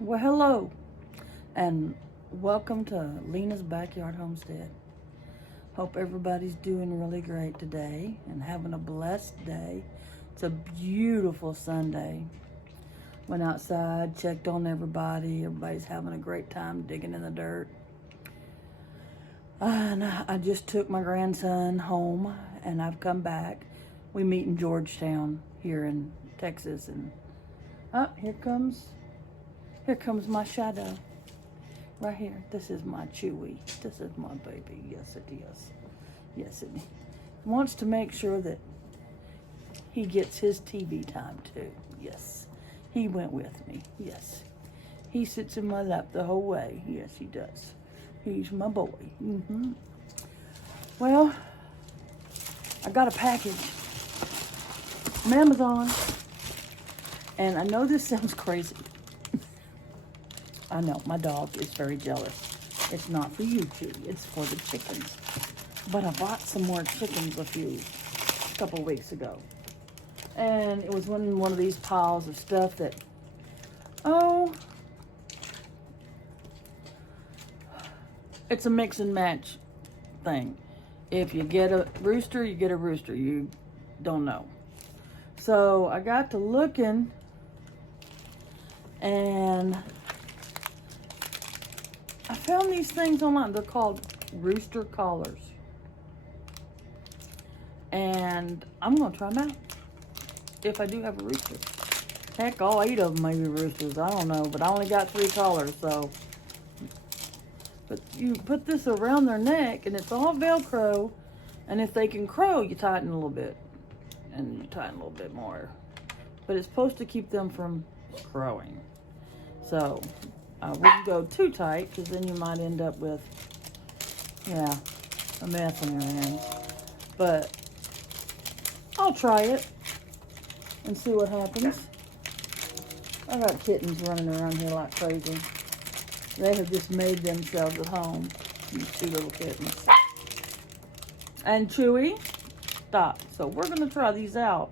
Well, hello, and welcome to Lena's Backyard Homestead. Hope everybody's doing really great today and having a blessed day. It's a beautiful Sunday. Went outside, checked on everybody. Everybody's having a great time digging in the dirt. And I just took my grandson home, and I've come back. We meet in Georgetown here in Texas, and here comes my shadow. Right here. This is my Chewy. This is my baby. Yes, it is. Yes, it wants to make sure that he gets his TV time too. Yes. He went with me. Yes. He sits in my lap the whole way. Yes, he does. He's my boy. Well, I got a package from Amazon. And I know this sounds crazy. I know, my dog is very jealous. It's not for you two, it's for the chickens. But I bought some more chickens a couple weeks ago. And it was in one of these piles of stuff that, it's a mix and match thing. If you get a rooster, you get a rooster. You don't know. So I got to looking, and I found these things online. They're called rooster collars. And I'm going to try them out if I do have a rooster. Heck, all 8 of them may be roosters. I don't know, but I only got 3 collars, so. But you put this around their neck, and it's all Velcro. And if they can crow, you tighten a little bit. And you tighten a little bit more. But it's supposed to keep them from crowing. So I wouldn't go too tight, because then you might end up with, a mess on your hands. But I'll try it and see what happens. I got kittens running around here like crazy. They have just made themselves at home. These 2 little kittens. And Chewy, stop. So we're going to try these out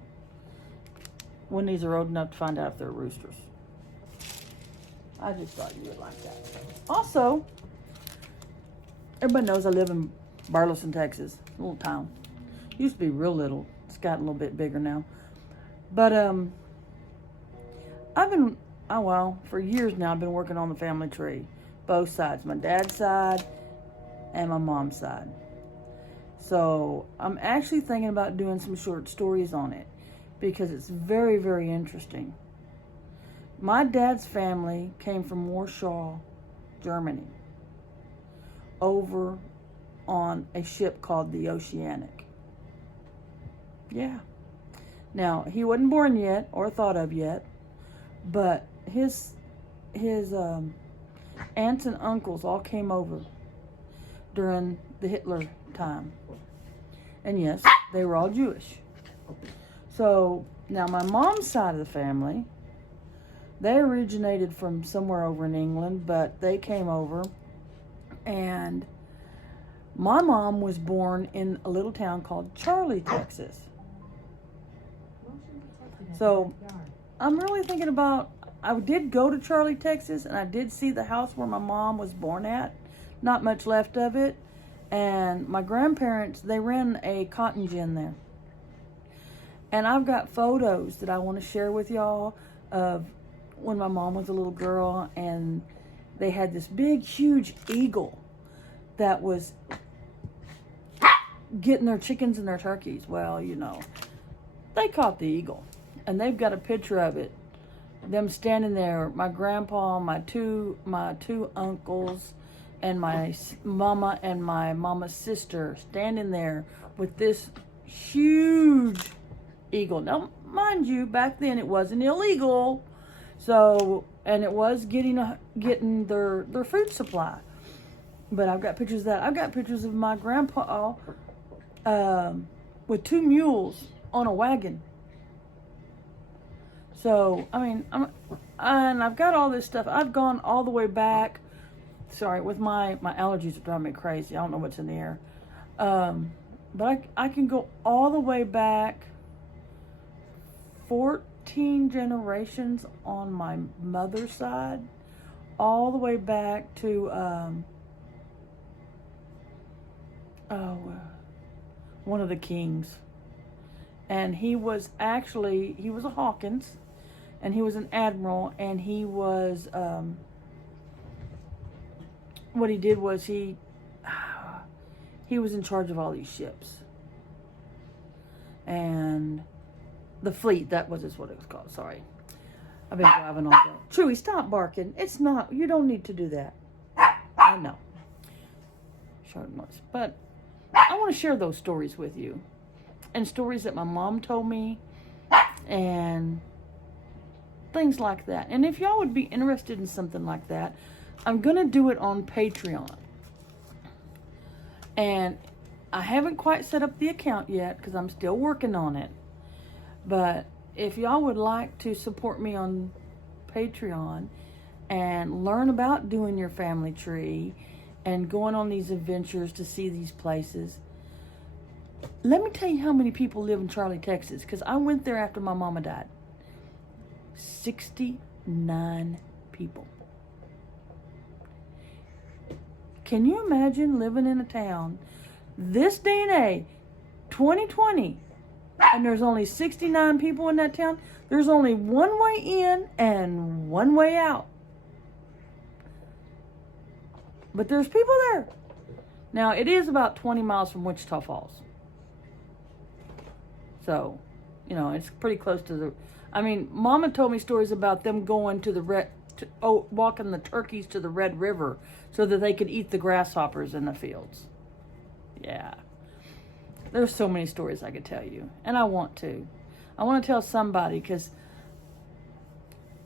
when these are old enough to find out if they're roosters. I just thought you would like that. Also, everybody knows I live in Burleson, Texas. A little town. Used to be real little. It's gotten a little bit bigger now. But I've been, for years now, I've been working on the family tree. Both sides. My dad's side and my mom's side. So I'm actually thinking about doing some short stories on it, because it's very, very interesting. My dad's family came from Warsaw, Germany, over on a ship called the Oceanic. Yeah. Now, he wasn't born yet or thought of yet, but his aunts and uncles all came over during the Hitler time. And yes, they were all Jewish. So, now my mom's side of the family, they originated from somewhere over in England, but they came over, and my mom was born in a little town called Charlie, Texas. So I'm really thinking about, I did go to Charlie, Texas, and I did see the house where my mom was born at. Not much left of it. And my grandparents, they ran a cotton gin there. And I've got photos that I want to share with y'all of when my mom was a little girl, and they had this big, huge eagle that was getting their chickens and their turkeys. Well, they caught the eagle, and they've got a picture of it. Them standing there, my grandpa, my two uncles, and my mama and my mama's sister standing there with this huge eagle. Now, mind you, back then it wasn't illegal. So, and it was getting their food supply. But I've got pictures of that. I've got pictures of my grandpa with 2 mules on a wagon. So, and I've got all this stuff. I've gone all the way back. Sorry, with my allergies are driving me crazy. I don't know what's in the air. But I can go all the way back 14 generations on my mother's side, all the way back to one of the kings. And he was a Hawkins, and he was an admiral, and he was, what he did was he was in charge of all these ships. And the fleet, that was just what it was called, sorry. I've been driving all day. Chewy, stop barking. It's not, you don't need to do that. I know. Short noise. But I want to share those stories with you. And stories that my mom told me. And things like that. And if y'all would be interested in something like that, I'm going to do it on Patreon. And I haven't quite set up the account yet because I'm still working on it. But if y'all would like to support me on Patreon and learn about doing your family tree and going on these adventures to see these places, let me tell you how many people live in Charlie, Texas, because I went there after my mama died. 69 people. Can you imagine living in a town this day and age, 2020, and there's only 69 people in that town? There's only one way in and one way out. But there's people there. Now, it is about 20 miles from Wichita Falls. So, it's pretty close to the... Mama told me stories about them going to walking the turkeys to the Red River so that they could eat the grasshoppers in the fields. Yeah. There's so many stories I could tell you. And I want to. I want to tell somebody because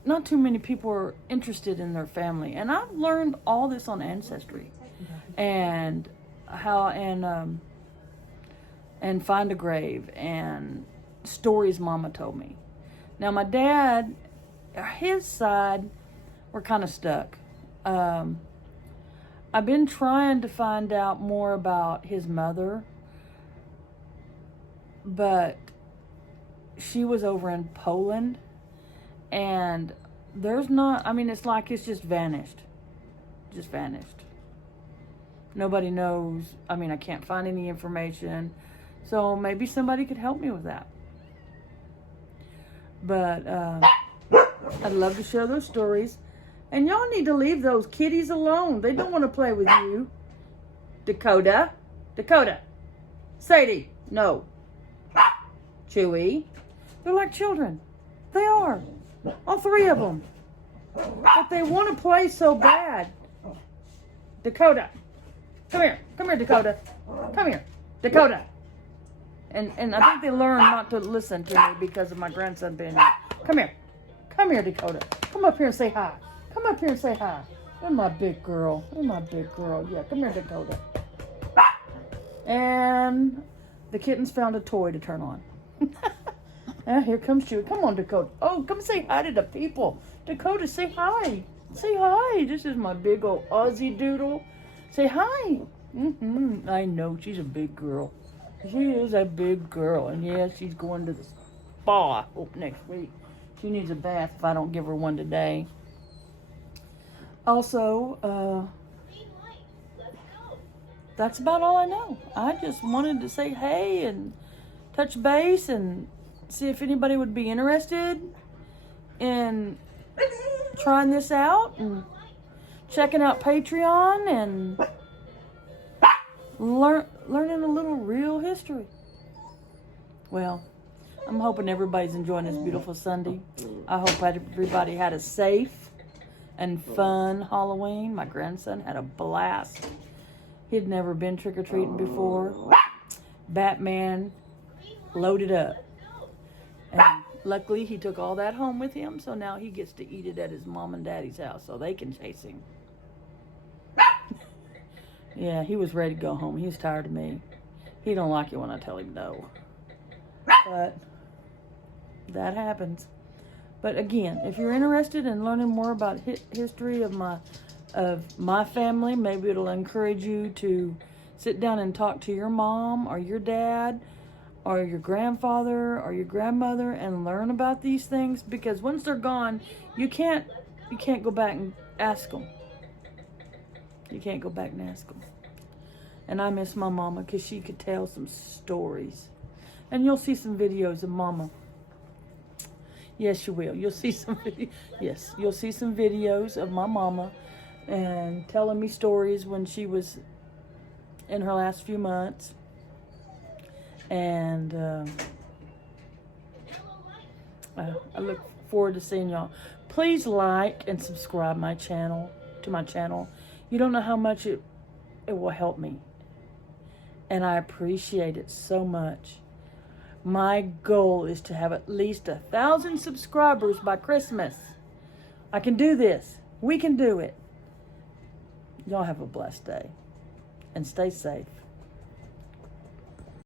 not too many people are interested in their family. And I've learned all this on Ancestry. And and Find a Grave and stories Mama told me. Now my dad, his side, we're kind of stuck. I've been trying to find out more about his mother, but she was over in Poland, and there's not, it's like it's just vanished. Just vanished. Nobody knows. I can't find any information. So maybe somebody could help me with that. But I'd love to share those stories. And y'all need to leave those kitties alone. They don't want to play with you. Dakota. Sadie. No. Chewy. They're like children. They are. All three of them. But they want to play so bad. Dakota. Come here. Come here, Dakota. Come here. Dakota. And I think they learned not to listen to me because of my grandson being here. Come here. Come here, Dakota. Come up here and say hi. Come up here and say hi. You're my big girl. Yeah, come here, Dakota. And the kittens found a toy to turn on. And here comes Chewy. Come on, Dakota. Oh, come say hi to the people. Dakota, say hi. Say hi. This is my big old Aussie doodle. Say hi. I know, she's a big girl. She is a big girl. And yeah, she's going to the spa, I hope, next week. She needs a bath if I don't give her one today. Also, that's about all I know. I just wanted to say hey and touch base and see if anybody would be interested in trying this out and checking out Patreon and learning a little real history. Well, I'm hoping everybody's enjoying this beautiful Sunday. I hope everybody had a safe and fun Halloween. My grandson had a blast. He'd never been trick-or-treating before. Batman loaded up. And luckily he took all that home with him, so now he gets to eat it at his mom and daddy's house so they can chase him. Yeah, he was ready to go home. He was tired of me. He don't like it when I tell him no. But that happens. But again, if you're interested in learning more about history of my family, maybe it'll encourage you to sit down and talk to your mom or your dad or your grandfather or your grandmother and learn about these things, because once they're gone, you can't you can't go back and ask them. You can't go back and ask them. And I miss my mama because she could tell some stories. And you'll see some videos of mama. Yes, you will. You'll see some yes, you'll see some videos of my mama and telling me stories when she was in her last few months. And I look forward to seeing y'all. Please like and subscribe to my channel. You don't know how much it will help me. And I appreciate it so much. My goal is to have at least 1,000 subscribers by Christmas. I can do this. We can do it. Y'all have a blessed day. And stay safe.